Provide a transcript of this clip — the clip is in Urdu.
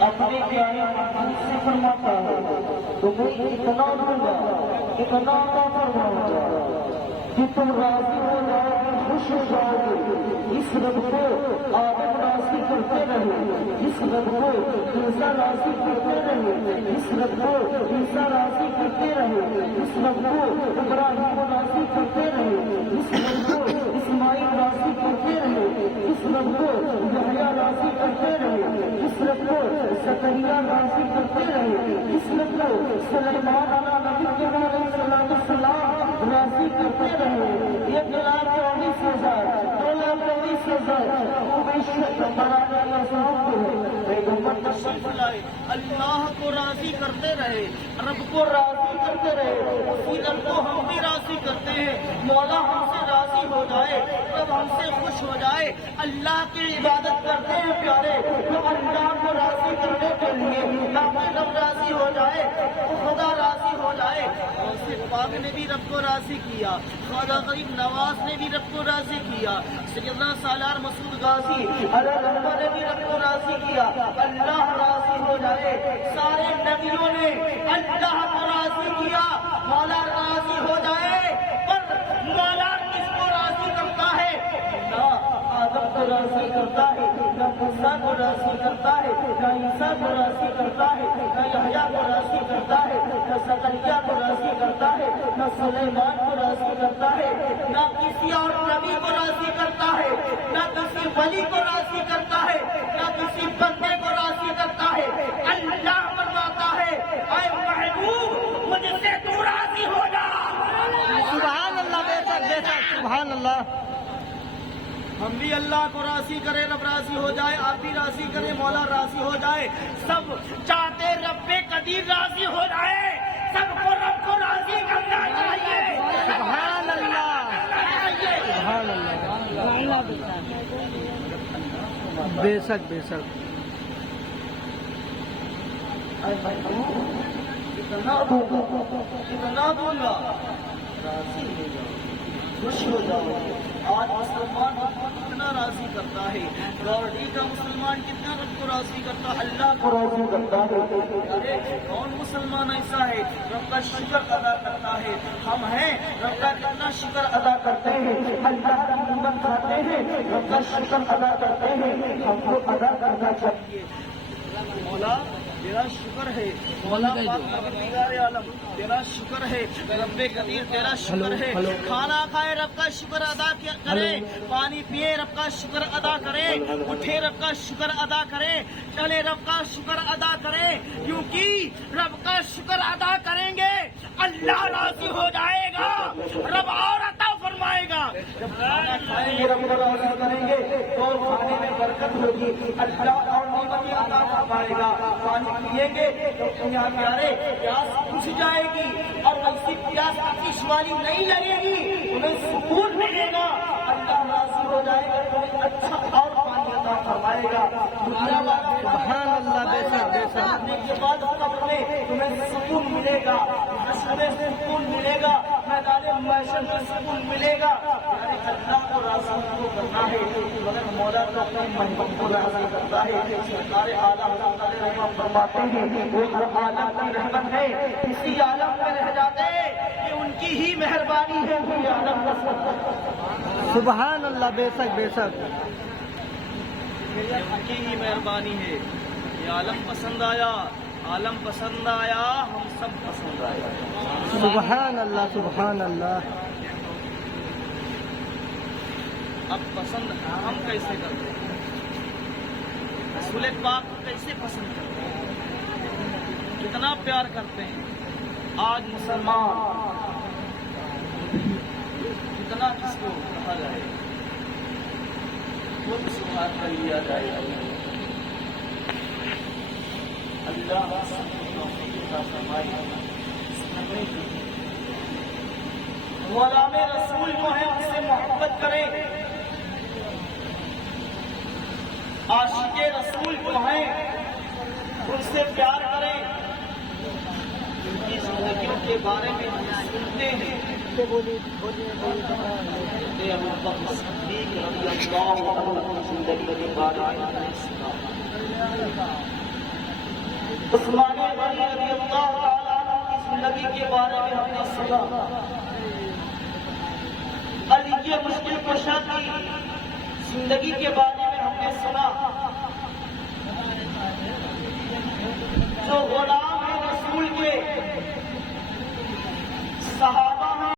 اپنے پیارے محبوب سے فرماتا ہے تمہیں اتنا دوں گا اتنا فرماؤں گا کہ تم راضی ہو جاؤ گے خوش ہو جاؤ گے اس رب کو آدم راضی کرتے رہے اس رب کو عیسیٰ راضی کرتے رہے اس رب کو عیسیٰ راضی کرتے رہے اس رب کو ابراہیم راضی کرتے رہے اس رب کو اسماعیل راضی کرتے رہے اس رب کو یحییٰ راضی کرتے رہے اس رب کو زکریا راضی کرتے رہے اس رب کو سلیمان علیہ السلام راضی کرتے رہے 1,24,000 اللہ کو راضی کرتے رہے رب کو راضی کرتے رہے اسی رب کو ہم بھی راضی کرتے ہیں مولا ہم سے راضی ہو جائے رب ہم سے خوش ہو جائے اللہ کی عبادت کرتے ہیں پیارے تو اللہ کو راضی کرنے کے لیے تاکہ رب راضی ہو جائے خدا راضی ہو جائے اور صرف پاک نے بھی رب کو راضی کیا خواجہ غریب نواز نے بھی رب کو راضی کیا سیدنا سالار مسعود غازی اللہ نے بھی رب کو راضی کیا اللہ راضی ہو جائے سارے نبیوں نے اللہ کو راضی کیا مولا راضی ہو جائے پر مولا کس کو راضی کرتا ہے نہ آدم کو راضی کرتا ہے نہ موسیٰ کو راضی کرتا ہے نہ عیسیٰ کو راضی کرتا ہے نہ یحییٰ کو راضی کرتا ہے نہ زکریا کو راضی کرتا ہے نہ سلیمان کو راضی کرتا ہے نہ کسی اور نبی کو راضی کرتا ہے نہ کسی ولی کو راضی کرتا ہے نہ کسی بندے کو راضی کرتا ہے اللہ فرماتا ہے اے محبوب مجھ سے تو راضی ہو جا سبحان اللہ بے شک سبحان اللہ ہم بھی اللہ کو راضی کرے رب راضی ہو جائے آپ بھی راضی کرے مولا راضی ہو جائے سب چاہتے رب قدیر راضی ہو جائے سب کو رب کو راضی کرنا چاہیے سبحان اللہ سبحان اللہ بے شک بے شک اتنا دوں گا راضی ہو جاؤ خوش ہو جاؤ آج مسلمان کتنا راضی کرتا ہے گوڑی کا مسلمان کتنا رب کو راضی کرتا ہے اللہ کو راضی کرتا ہے کون مسلمان ایسا ہے رب کا شکر ادا کرتا ہے ہم ہیں رب کا کتنا شکر ادا کرتے ہیں اللہ کا نعمت کھاتے ہیں رب کا شکر ادا کرتے ہیں ہم کو ادا کرنا چاہیے مولا تیرا شکر ہے مولا پاک عالم تیرا شکر ہے رب قدیر تیرا شکر ہے کھانا کھائے رب کا شکر ادا کرے پانی پیے رب کا شکر ادا کرے اٹھے رب کا شکر ادا کرے چلے رب کا شکر ادا کرے کیونکہ رب کا شکر ادا کریں گے اللہ راضی ہو جائے گا رب اور عطا فرمائے گا جب کھانا کھائیں گے رب کو راضی کریں گے تو کھانے میں برکت ہوگی اللہ اور نعمت عطا فرمائے گا پانی پیئیں گے تو یہاں پیارے پیاس بجھ جائے گی اور ایسی پیاس آتش والی نہیں لگے گی تمہیں سکون ملے گا اللہ راضی ہو جائے گا تمہیں اچھا اور پانی عطا فرمائے گا سبحان اللہ بے شک بے شک مرنے کے بعد قبر میں تمہیں سکون ملے گا حشر میں سکون ملے گا میدان محشر میں سکون ملے گا اللہ کو راضی کو کرنا ہے مگر مولا تو اپنی محبت کو راضی کرتا ہے سرکار اعلیٰ حضرت فرماتے ہیں وہ عالم کی رحمت ہے اسی عالم میں رہ جاتے کہ ان کی ہی مہربانی ہے کوئی عالم کا سبحان اللہ بے شک بے شک ان کی ہی مہربانی ہے یہ عالم پسند آیا عالم پسند آیا ہم سب پسند آیا سبحان اللہ سبحان اللہ اب پسند ہم کیسے کرتے ہیں رسول پاک کو کیسے پسند کرتے ہیں کتنا پیار کرتے ہیں آج مسلمان کتنا کس کو کہا جائے خود سبحان کر لیا جائے اللہ عطا فرمائے. غلام رسول جو ہے ان سے محبت کریں. عاشق رسول جو ہیں ان سے پیار کریں. ان کی زندگیوں کے بارے میں ہم سنتے ہیں. ابو بکر صدیق رضی اللہ عنہ کی زندگی کے بارے میں ہم نے سنا. عثمان غنی رضی اللہ تعالیٰ عنہ کی زندگی کے بارے میں ہم نے سنا. علی مشکل کشا کی زندگی کے بارے میں ہم نے سنا. جو غلام ہے رسول کے صحابہ